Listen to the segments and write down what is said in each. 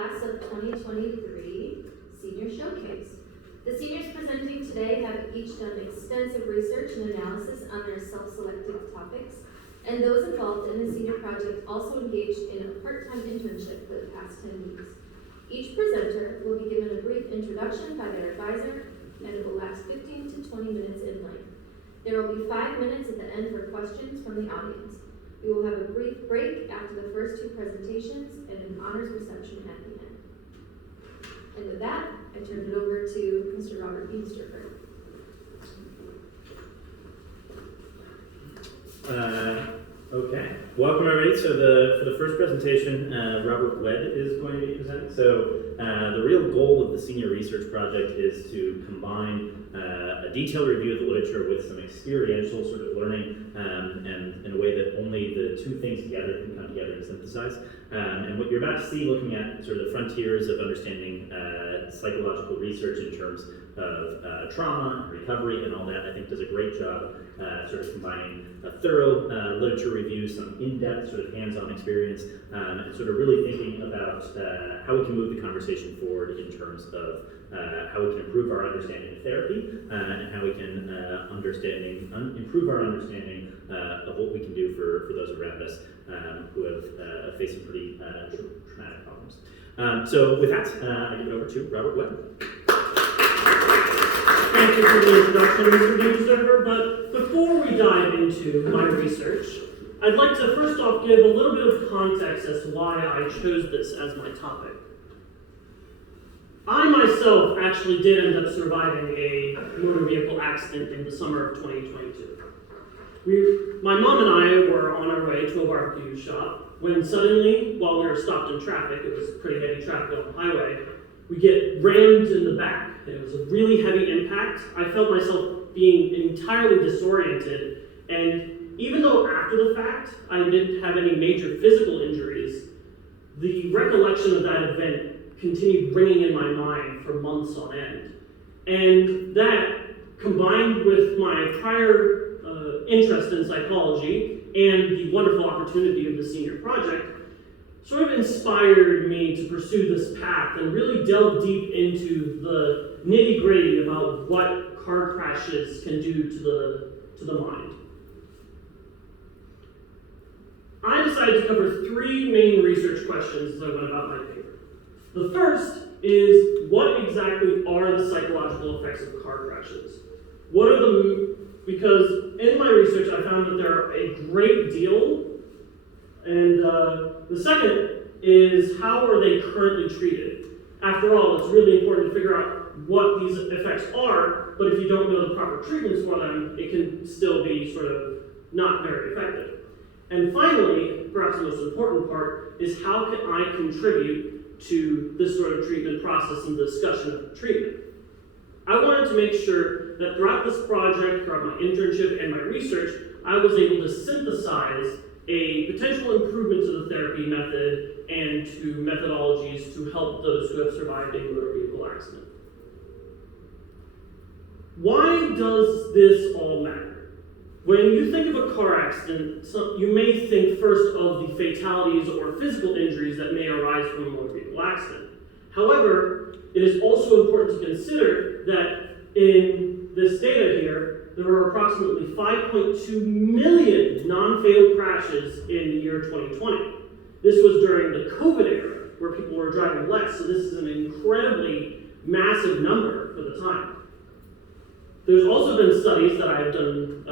Class of 2023 Senior Showcase. The seniors presenting today have each done extensive research and analysis on their self-selected topics, and those involved in the senior project also engaged in a part-time internship for the past 10 weeks. Each presenter will be given a brief introduction by their advisor, and it will last 15 to 20 minutes in length. There will be 5 minutes at the end for questions from the audience. We will have a brief break after the first 2 presentations and an honors reception at the end. And with that, I turn it over to Mr. Robert Beamsterford. Okay, welcome everybody. So for the first presentation, Robert Webb is going to be presenting. So the real goal of the Senior Research Project is to combine a detailed review of the literature with some experiential sort of learning, and in a way that only the 2 things together can come together and synthesize. And what you're about to see, looking at sort of the frontiers of understanding psychological research in terms of trauma, recovery, and all that, I think does a great job sort of combining a thorough literature review, some in-depth sort of hands-on experience, and sort of really thinking about how we can move the conversation forward in terms of how we can improve our understanding of therapy, and how we can improve our understanding of what we can do for those around us who have faced some pretty traumatic problems. So with that, I give it over to Robert Webb. Thank you for the introduction, Mr. Beamsterford, but before we dive into my research, I'd like to first off give a little bit of context as to why I chose this as my topic. I myself actually did end up surviving a motor vehicle accident in the summer of 2022. My mom and I were on our way to a barbecue shop when suddenly, while we were stopped in traffic, it was pretty heavy traffic on the highway, we get rammed in the back. It was a really heavy impact. I felt myself being entirely disoriented, and even though after the fact I didn't have any major physical injuries, the recollection of that event continued ringing in my mind for months on end. And that, combined with my prior interest in psychology and the wonderful opportunity of the senior project, sort of inspired me to pursue this path and really delve deep into the nitty-gritty about what car crashes can do to the mind. I decided to cover 3 main research questions as I went about my paper. The first is, what exactly are the psychological effects of car crashes? Because in my research I found that there are a great deal, and the second is, how are they currently treated? After all, it's really important to figure out what these effects are, but if you don't know the proper treatments for them, it can still be sort of not very effective. And finally, perhaps the most important part, is how can I contribute to this sort of treatment process and discussion of treatment? I wanted to make sure that throughout this project, throughout my internship and my research, I was able to synthesize a potential improvement to the therapy method and to methodologies to help those who have survived a motor vehicle accident. Why does this all matter? When you think of a car accident, you may think first of the fatalities or physical injuries that may arise from a motor vehicle accident. However, it is also important to consider that in this data here, there were approximately 5.2 million non-fatal crashes in the year 2020. This was during the COVID era, where people were driving less, so this is an incredibly massive number for the time. There's also been studies that I've done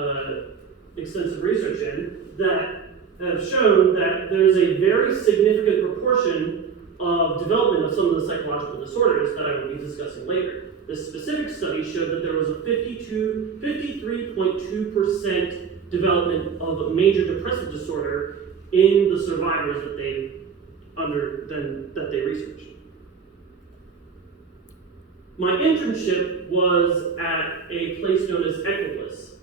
extensive research in that have shown that there's a very significant proportion of development of some of the psychological disorders that I will be discussing later. This specific study showed that there was a 53.2% development of a major depressive disorder in the survivors that they researched. My internship was at a place known as Equipolis.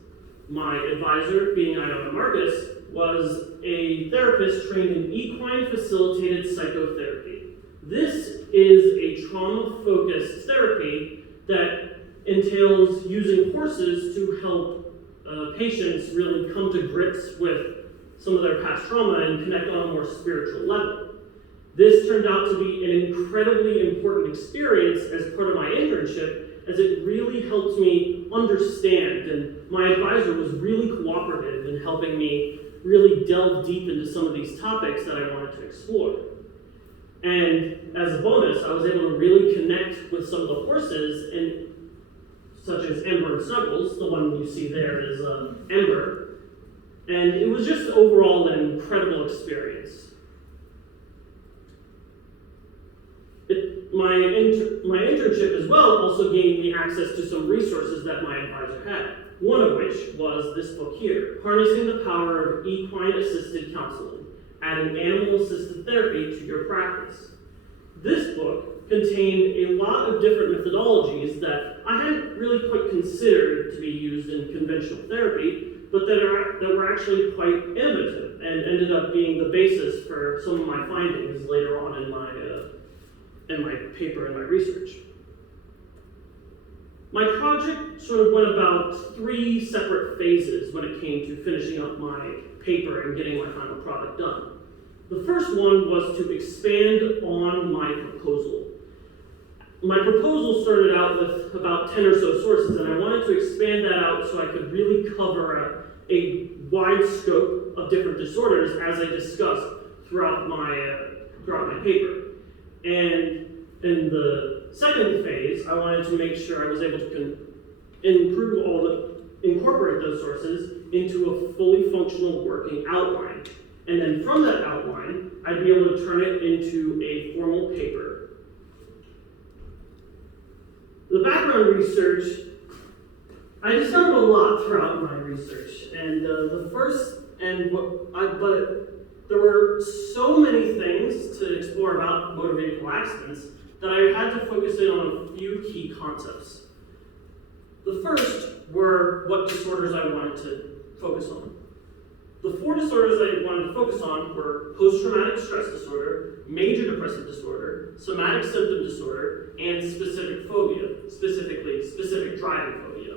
My advisor, being Iona Marcus, was a therapist trained in equine facilitated psychotherapy. This is a trauma-focused therapy that entails using horses to help patients really come to grips with some of their past trauma and connect on a more spiritual level. This turned out to be an incredibly important experience as part of my internship, as it really helped me understand, and my advisor was really cooperative in helping me really delve deep into some of these topics that I wanted to explore. And as a bonus, I was able to really connect with some of the horses, such as Ember and Snuggles. The one you see there is Ember. And it was just overall an incredible experience. My internship as well also gave me access to some resources that my advisor had. One of which was this book here, Harnessing the Power of Equine-Assisted Counseling, Adding Animal-Assisted Therapy to Your Practice. This book contained a lot of different methodologies that I hadn't really quite considered to be used in conventional therapy, but that were actually quite innovative and ended up being the basis for some of my findings later on in my paper and my research. My project sort of went about 3 separate phases when it came to finishing up my paper and getting my final product done. The first one was to expand on my proposal. My proposal started out with about 10 or so sources, and I wanted to expand that out so I could really cover a wide scope of different disorders as I discussed throughout my paper. And in the second phase, I wanted to make sure I was able to incorporate those sources into a fully functional working outline. And then from that outline, I'd be able to turn it into a formal paper. The background research, I discovered a lot throughout my research. And but there were so many things to explore about motor vehicle accidents that I had to focus in on a few key concepts. The first were what disorders I wanted to focus on. The 4 disorders I wanted to focus on were post-traumatic stress disorder, major depressive disorder, somatic symptom disorder, and specific phobia, specifically specific driving phobia.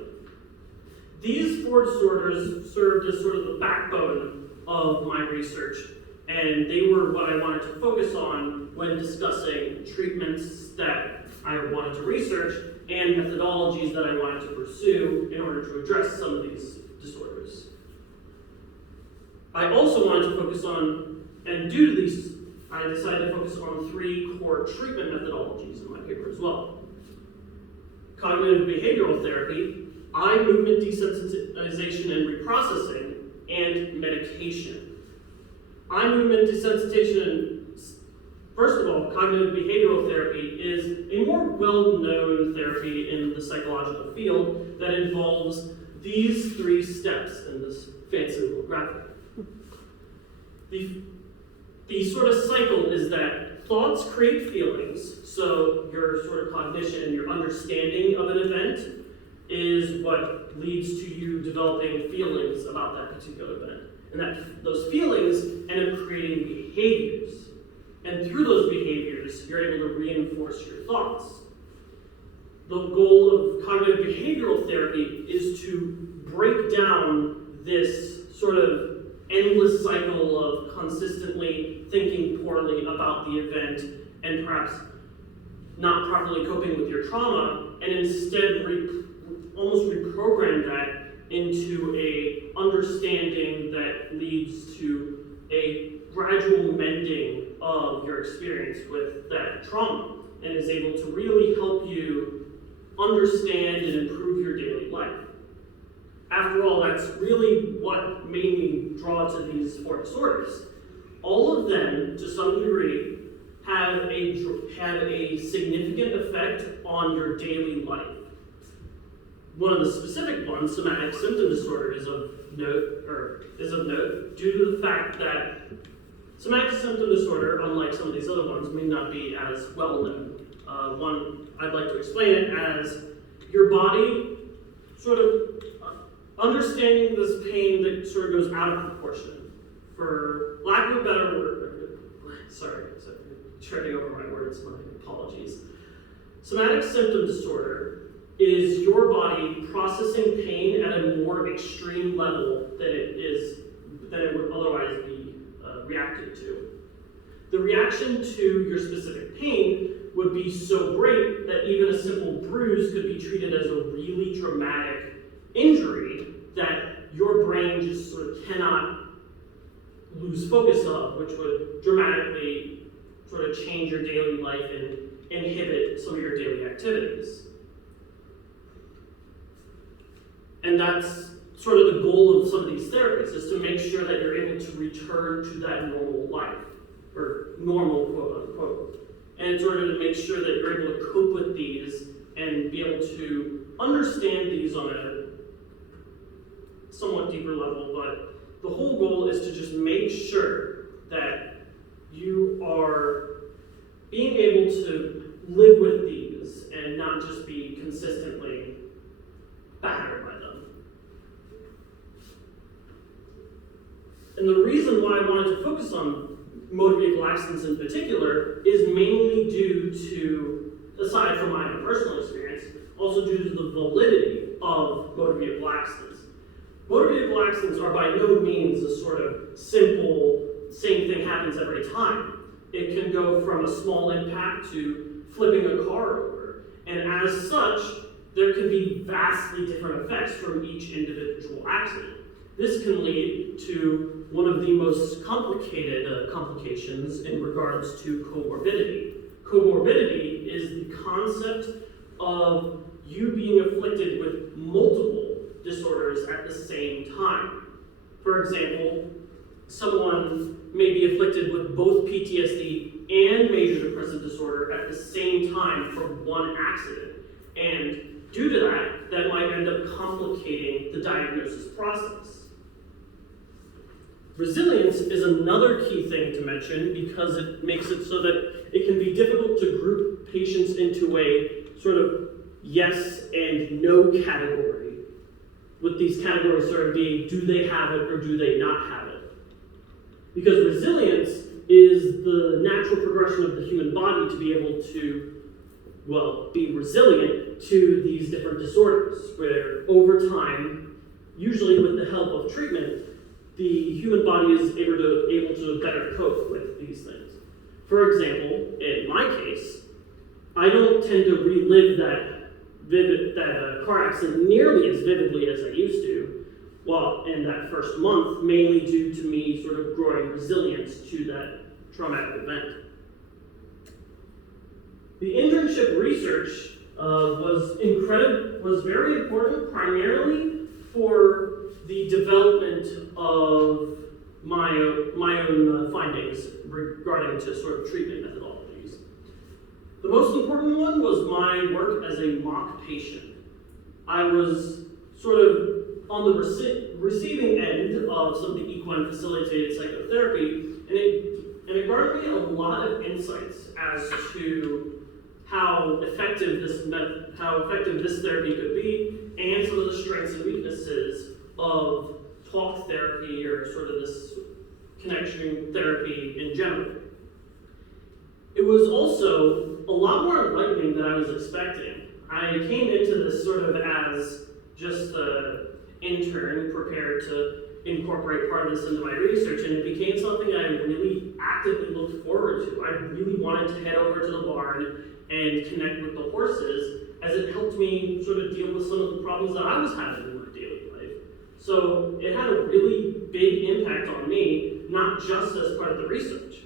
These 4 disorders served as sort of the backbone of my research, and they were what I wanted to focus on when discussing treatments that I wanted to research and methodologies that I wanted to pursue in order to address some of these disorders. I also wanted to focus on, and due to these, I decided to focus on 3 core treatment methodologies in my paper as well. Cognitive behavioral therapy, eye movement desensitization and reprocessing, and medication. Eye movement desensitization, first of all, cognitive behavioral therapy is a more well-known therapy in the psychological field that involves these 3 steps in this fancy little graphic. The sort of cycle is that thoughts create feelings, so your sort of cognition and your understanding of an event is what leads to you developing feelings about that particular event. And that those feelings end up creating behaviors. And through those behaviors, you're able to reinforce your thoughts. The goal of cognitive behavioral therapy is to break down this sort of endless cycle of consistently thinking poorly about the event and perhaps not properly coping with your trauma, and instead almost reprogram that into a understanding that leads to a gradual mending of your experience with that trauma and is able to really help you understand and improve your daily life. After all, that's really what made me draw to these 4 disorders. All of them, to some degree, have a significant effect on your daily life. One of the specific ones, somatic symptom disorder, is of note due to the fact that somatic symptom disorder, unlike some of these other ones, may not be as well known. One, I'd like to explain it as your body sort of understanding this pain that sort of goes out of proportion. For lack of a better word, sorry, treading over my words, my apologies. Somatic symptom disorder is your body processing pain at a more extreme level than it would otherwise be reacted to. The reaction to your specific pain be so great that even a simple bruise could be treated as a really dramatic injury that your brain just sort of cannot lose focus of, which would dramatically sort of change your daily life and inhibit some of your daily activities. And that's sort of the goal of some of these therapies, is to make sure that you're able to return to that normal life, or normal, quote unquote. And in order to make sure that you're able to cope with these and be able to understand these on a somewhat deeper level, but the whole goal is to just make sure that you are being able to live with these and not just be consistently battered by them. And the reason why I wanted to focus on motor vehicle accidents in particular is mainly due to, aside from my own personal experience, also due to the validity of motor vehicle accidents. Motor vehicle accidents are by no means a sort of simple, same thing happens every time. It can go from a small impact to flipping a car over. And as such, there can be vastly different effects from each individual accident. This can lead to one of the most complicated complications in regards to comorbidity. Comorbidity is the concept of you being afflicted with multiple disorders at the same time. For example, someone may be afflicted with both PTSD and major depressive disorder at the same time from one accident. And due to that, that might end up complicating the diagnosis process. Resilience is another key thing to mention because it makes it so that it can be difficult to group patients into a sort of yes and no category, with these categories sort of being, do they have it or do they not have it? Because resilience is the natural progression of the human body to be able to, well, be resilient to these different disorders, where over time, usually with the help of treatment, the human body is able to better cope with these things. For example, in my case, I don't tend to relive that car accident nearly as vividly as I used to, well, in that first month, mainly due to me sort of growing resilience to that traumatic event. The internship research was very important, primarily for the development of my own findings regarding to sort of treatment methodologies. The most important one was my work as a mock patient. I was sort of on the receiving end of some of the equine facilitated psychotherapy, and it garnered me a lot of insights as to how effective this therapy could be, and some of the strengths and weaknesses of talk therapy, or sort of this connection therapy in general. It was also a lot more enlightening than I was expecting. I came into this sort of as just an intern prepared to incorporate part of this into my research, and it became something I really actively looked forward to. I really wanted to head over to the barn and connect with the horses, as it helped me sort of deal with some of the problems that I was having in my daily life. So it had a really big impact on me, not just as part of the research.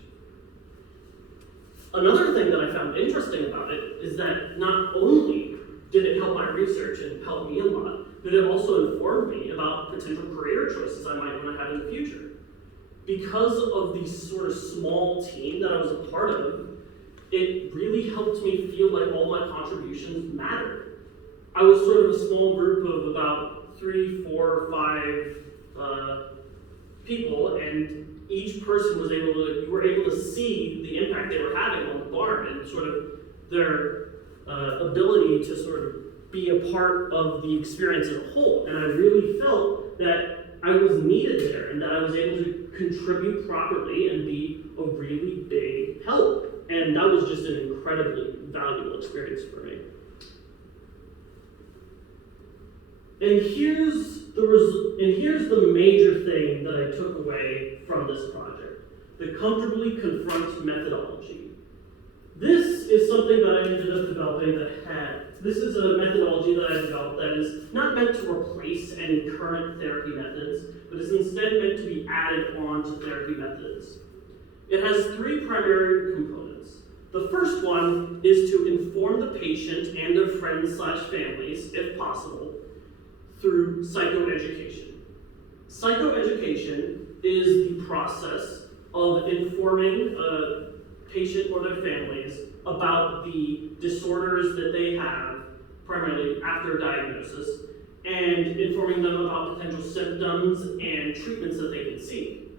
Another thing that I found interesting about it is that not only did it help my research and help me a lot, but it also informed me about potential career choices I might want to have in the future. Because of the sort of small team that I was a part of, it really helped me feel like all my contributions mattered. I was sort of a small group of about 3, 4, 5 people, and each person was you were able to see the impact they were having on the barn and sort of their ability to sort of be a part of the experience as a whole. And I really felt that I was needed there and that I was able to contribute properly and be a really big help. And that was just an incredibly valuable experience for me. And here's the major thing that I took away from this project: the comfortably confront methodology. This is something that I ended up developing this is a methodology that I developed that is not meant to replace any current therapy methods, but is instead meant to be added on to therapy methods. It has three primary components. The first one is to inform the patient and their friends/families, if possible, through psychoeducation. Psychoeducation is the process of informing a patient or their families about the disorders that they have, primarily after diagnosis, and informing them about potential symptoms and treatments that they can seek.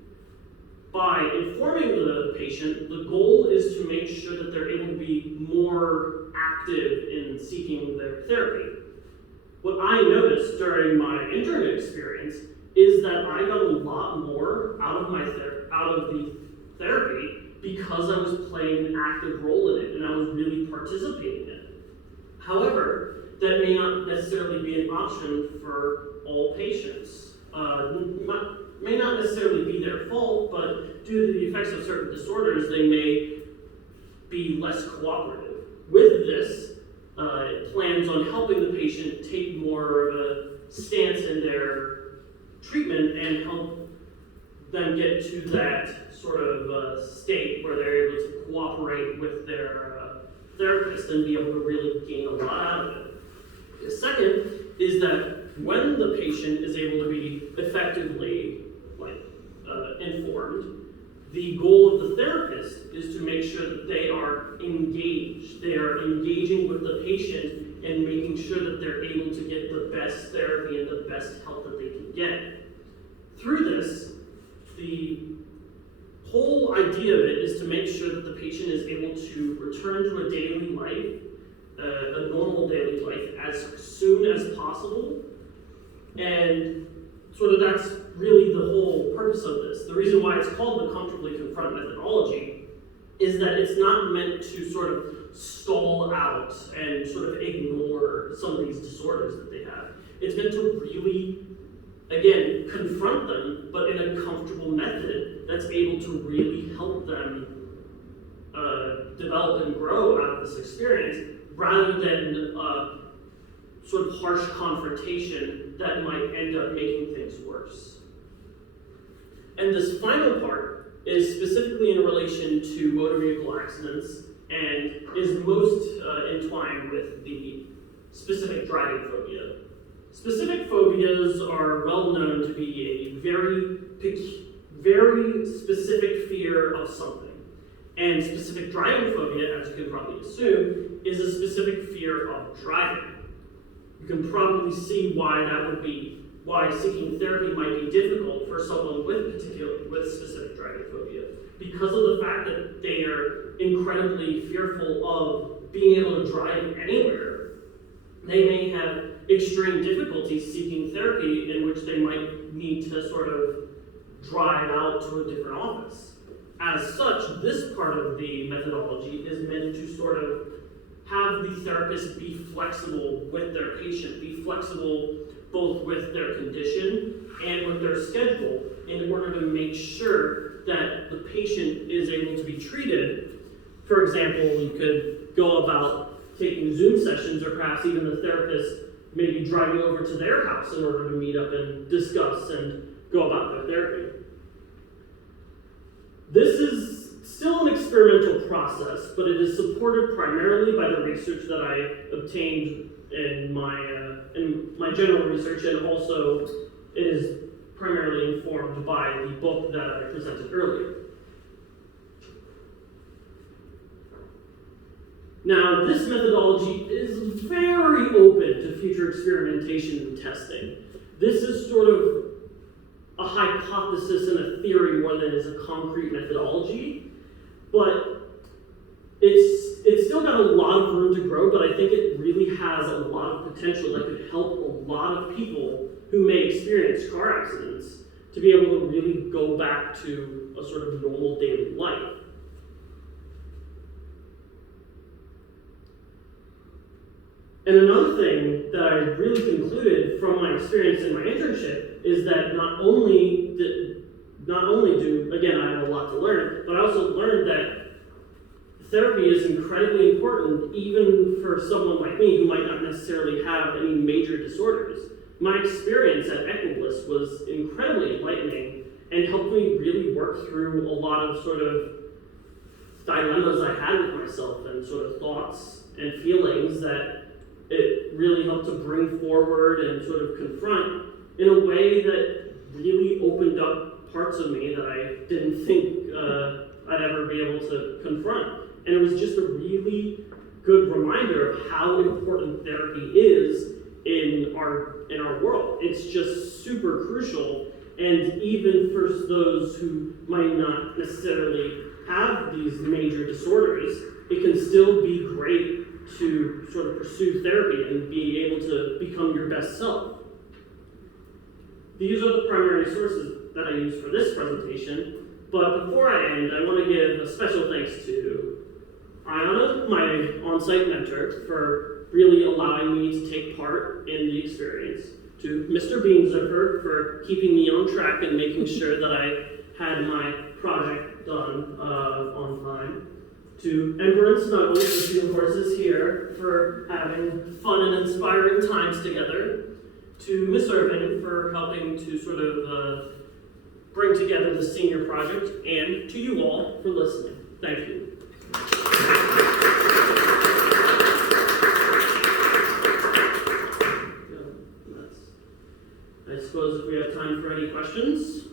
By informing the patient, the goal is to make sure that they're able to be more active in seeking their therapy. What I noticed during my intern experience is that I got a lot more out of the therapy because I was playing an active role in it and I was really participating in it. However, that may not necessarily be an option for all patients. May not necessarily be their fault, but due to the effects of certain disorders, they may be less cooperative. With this, it plans on helping the patient take more of a stance in their treatment and help them get to that sort of state where they're able to cooperate with their therapist and be able to really gain a lot out of it. The second is that when the patient is able to be effectively informed, the goal of the therapist is to make sure that they are engaged. They are engaging with the patient and making sure that they're able to get the best therapy and the best help that they can get. Through this, the whole idea of it is to make sure that the patient is able to return to a daily life, a normal daily life, as soon as possible. And sort of that's really the whole purpose of this. The reason why it's called the Comfortably Confront methodology is that it's not meant to sort of stall out and sort of ignore some of these disorders that they have. It's meant to really, again, confront them, but in a comfortable method that's able to really help them develop and grow out of this experience, rather than sort of harsh confrontation that might end up making things worse. And this final part is specifically in relation to motor vehicle accidents and is most entwined with the specific driving phobia. Specific phobias are well known to be a very specific fear of something. And specific driving phobia, as you can probably assume, is a specific fear of driving. You can probably see why seeking therapy might be difficult for someone with specific driving phobia, because of the fact that they are incredibly fearful of being able to drive anywhere. They may have extreme difficulty seeking therapy in which they might need to sort of drive out to a different office. As such, this part of the methodology is meant to sort of have the therapist be flexible with their patient, be flexible both with their condition and with their schedule in order to make sure that the patient is able to be treated. For example, you could go about taking Zoom sessions, or perhaps even the therapist maybe driving over to their house in order to meet up and discuss and go about their therapy. This is still an experimental process, but it is supported primarily by the research that I obtained in my general research, and also it is primarily informed by the book that I presented earlier. Now, this methodology is very open to future experimentation and testing. This is sort of a hypothesis and a theory more than it is a concrete methodology, but it's still got a lot of room to grow, but I think it really has a lot of potential that could help a lot of people who may experience car accidents to be able to really go back to a sort of normal daily life. And another thing that I really concluded from my experience in my internship is that not only do, again, I have a lot to learn, but I also learned that therapy is incredibly important, even for someone like me who might not necessarily have any major disorders. My experience at Equibliss was incredibly enlightening and helped me really work through a lot of sort of dilemmas I had with myself and sort of thoughts and feelings that it really helped to bring forward and sort of confront in a way that really opened up parts of me that I didn't think I'd ever be able to confront. And it was just a really good reminder of how important therapy is in our world. It's just super crucial, and even for those who might not necessarily have these major disorders, it can still be great to sort of pursue therapy and be able to become your best self. These are the primary sources that I use for this presentation, but before I end, I want to give a special thanks to Ayana, my on-site mentor, for really allowing me to take part in the experience, to Mr. Beanziffer for keeping me on track and making sure that I had my project done on time, to Emperor and Snuggles, the field horses here, for having fun and inspiring times together, to Miss Irvin for helping to sort of bring together the senior project, and to you all for listening. Thank you. I suppose if we have time for any questions.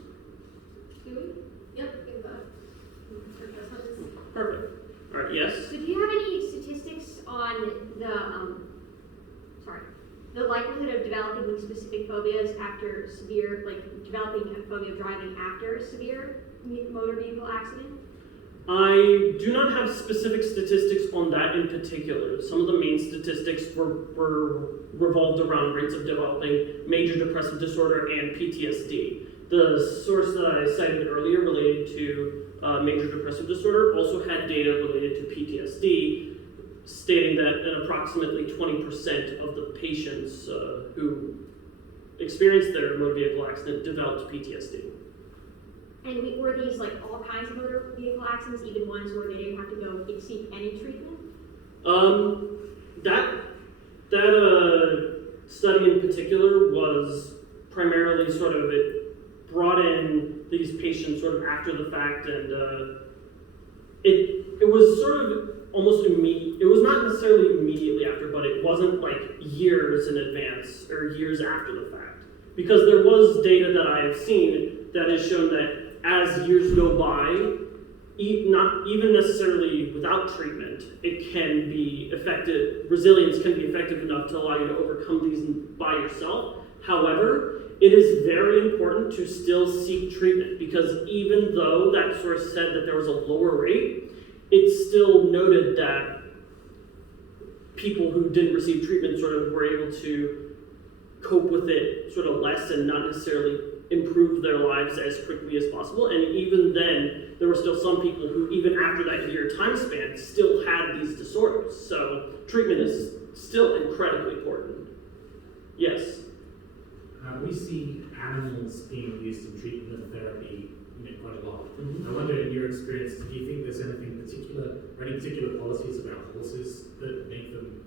Do we? Yep, we have adjustments. Perfect. All right, yes? So do you have any statistics on the likelihood of developing these specific phobias after severe, like developing a phobia of driving after a severe motor vehicle accident? I do not have specific statistics on that in particular. Some of the main statistics were revolved around rates of developing major depressive disorder and PTSD. The source that I cited earlier related to major depressive disorder also had data related to PTSD, stating that approximately 20% of the patients who experienced their motor vehicle accident developed PTSD. And were these like all kinds of motor vehicle accidents, even ones where they didn't have to go seek any treatment? That study in particular was primarily sort of, it brought in these patients sort of after the fact, and it was sort of almost immediate. It was not necessarily immediately after, but it wasn't like years in advance or years after the fact. Because there was data that I have seen that has shown that as years go by, not even necessarily without treatment, it can be effective, resilience can be effective enough to allow you to overcome these by yourself. However, it is very important to still seek treatment, because even though that source said that there was a lower rate, it still noted that people who didn't receive treatment sort of were able to cope with it sort of less and not necessarily improve their lives as quickly as possible. And even then, there were still some people who, even after that year time span, still had these disorders. So treatment is still incredibly important. Yes? We see animals being used in treatment and therapy quite a lot. Mm-hmm. I wonder, in your experience, do you think there's anything particular, or any particular policies about horses that make them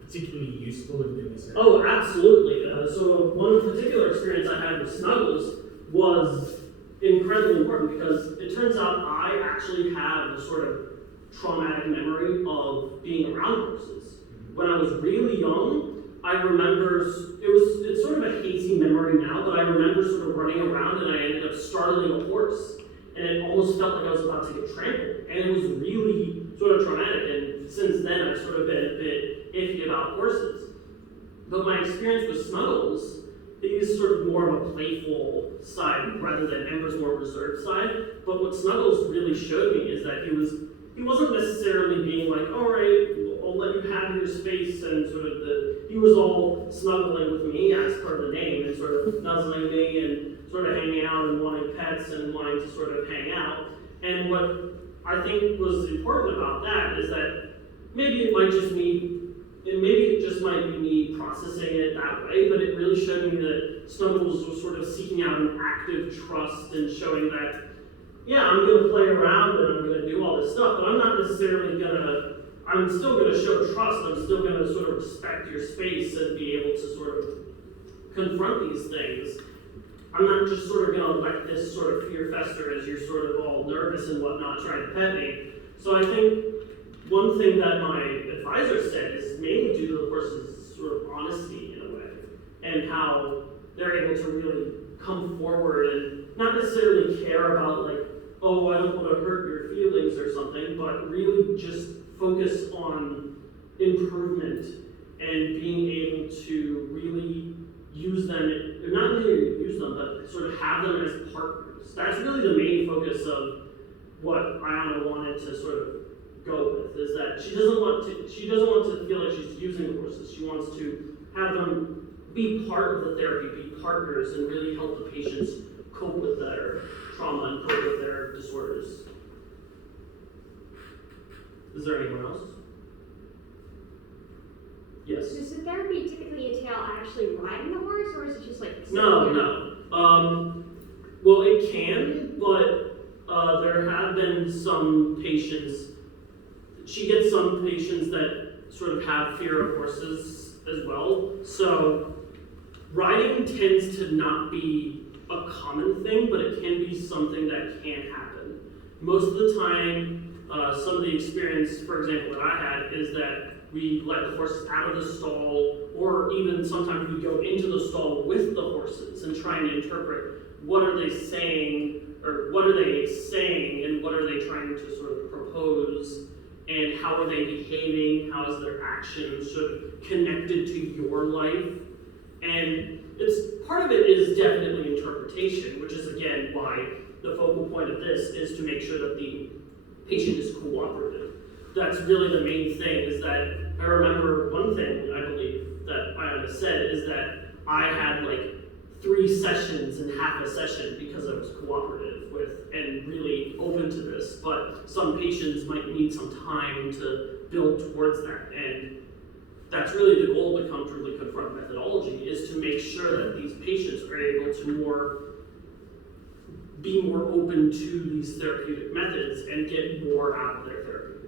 particularly useful in this area? Oh, absolutely. So one particular experience I had with Snuggles was incredibly important, because it turns out I actually have a sort of traumatic memory of being around horses. When I was really young, I remember, it's sort of a hazy memory now, but I remember sort of running around and I ended up startling a horse, and it almost felt like I was about to get trampled, and it was really sort of traumatic, and since then I've sort of been a bit iffy about horses. But my experience with Snuggles is sort of more of a playful side rather than Ember's more reserved side, but what Snuggles really showed me is that he wasn't necessarily being like, all right, I'll let you have your space, and sort of he was all snuggling with me as per the name, and sort of nuzzling me and sort of hanging out and wanting pets and wanting to sort of hang out. And what I think was important about that is that maybe it just might be me processing it that way, but it really showed me that Snuggles was sort of seeking out an active trust and showing that, yeah, I'm gonna play around and I'm gonna do all this stuff, but I'm not necessarily I'm still gonna show trust, I'm still gonna sort of respect your space and be able to sort of confront these things. I'm not just sort of gonna let this sort of fear fester as you're sort of all nervous and whatnot trying to pet me. So I think one thing that my advisor said is mainly due to the person's sort of honesty in a way, and how they're able to really come forward and not necessarily care about like, oh, I don't want to hurt your feelings or something, but really just focus on improvement and being able to really use them, or not really use them, but sort of have them as partners. That's really the main focus of what Ayana wanted to sort of go with, is that she doesn't want to feel like she's using the horses. She wants to have them be part of the therapy, be partners, and really help the patients cope with their trauma and cope with their disorders. Is there anyone else? Yes. Does the therapy typically entail actually riding the horse, or is it just like No. Well, it can, but there have been some patients. She gets some patients that sort of have fear of horses as well. So riding tends to not be a common thing, but it can be something that can happen. Most of the time, some of the experience, for example, that I had is that we let the horses out of the stall, or even sometimes we go into the stall with the horses and try and interpret what are they saying, or what are they saying, and what are they trying to sort of propose, and how are they behaving, how is their actions sort of connected to your life. And it's part of it is definitely interpretation, which is again why the focal point of this is to make sure that the patient is cooperative. That's really the main thing, is that I remember one thing I believe that Ayana said is that I had like 3 sessions in half a session because I was cooperative with and really open to this, but some patients might need some time to build towards that, and that's really the goal to truly confront methodology, is to make sure that these patients are able to be more open to these therapeutic methods and get more out of their therapy.